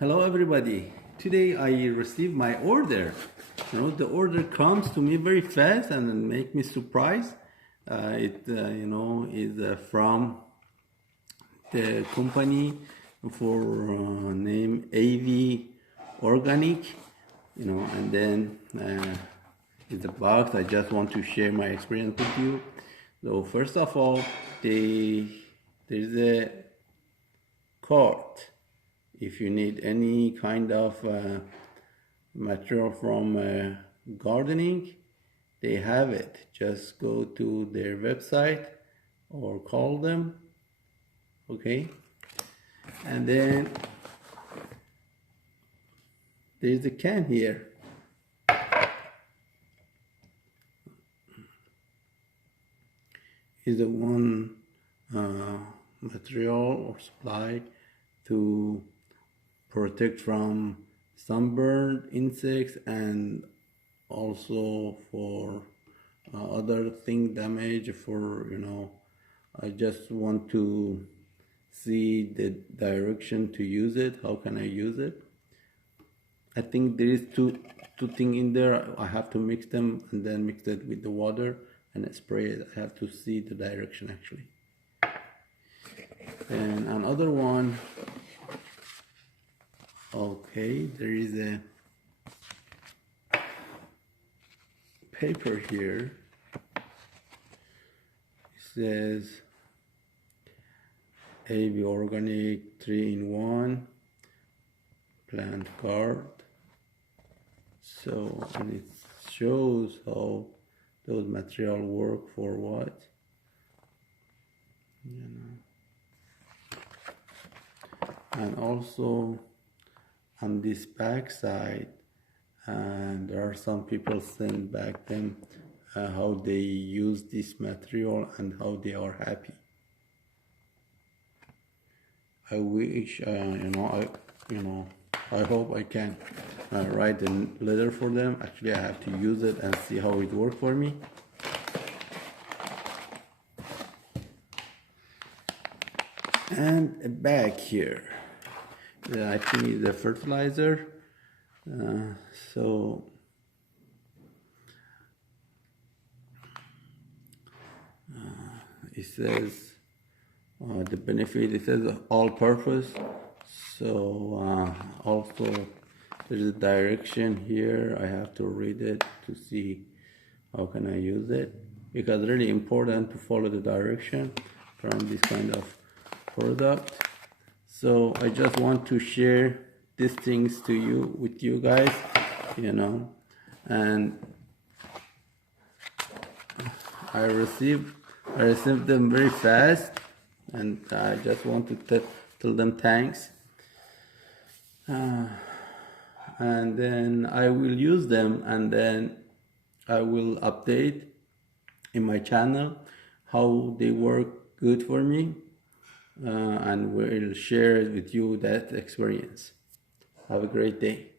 Hello everybody. Today I received my order. The order comes to me very fast and make me surprised. It is from the company for name IVORGANIC. And then it's a box. I just want to share my experience with you. So first of all, there's a card. If you need any kind of material from gardening, they have it. Just go to their website or call them. Okay, and then there's a can here. Is the one material or supply to protect from sunburn, insects, and also for other thing damage. I just want to see the direction to use it. How can I use it? I think there is two things in there. I have to mix them and then mix it with the water and spray it. I have to see the direction actually. And another one. Okay, there is a paper here. It says IVORGANIC 3-in-1 plant guard. So, and it shows how those materials work for what. And also on this back side, and there are some people send back them how they use this material and how they are happy. I wish I hope I can write a letter for them. Actually, I have to use it and see how it works for me. And a bag here. I think it's a fertilizer. It says the benefit. It says all-purpose. So also there's a direction here. I have to read it to see how can I use it, because it's really important to follow the direction from this kind of product. So I just want to share these things with you guys, and I received them very fast, and I just want to tell them thanks. And then I will use them, and then I will update in my channel how they work good for me. And we'll share with you that experience. Have a great day.